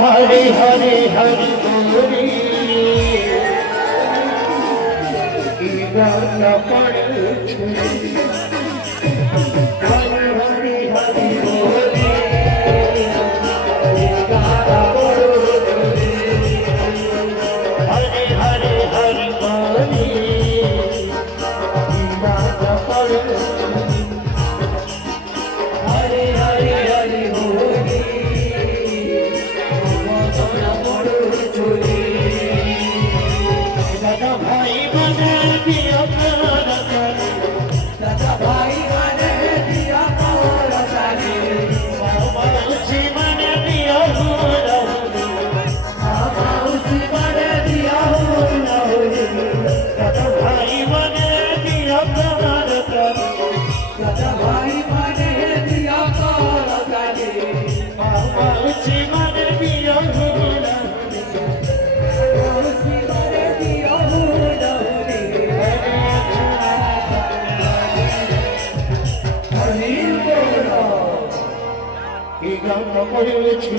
हरे हरे हरि बोले गाना पड़े हरे हरे हरि बोले गाना पड़े हरे हरे हरि बोले गाना पड़े हरे हरे हरि बोले दादा भाई बने दिया दादा भाई बने दिया उसी बने दिया उसी बने दिया दादा भाई बने दिया दादा भाई बने दिया उसी बने दिया গান করেছি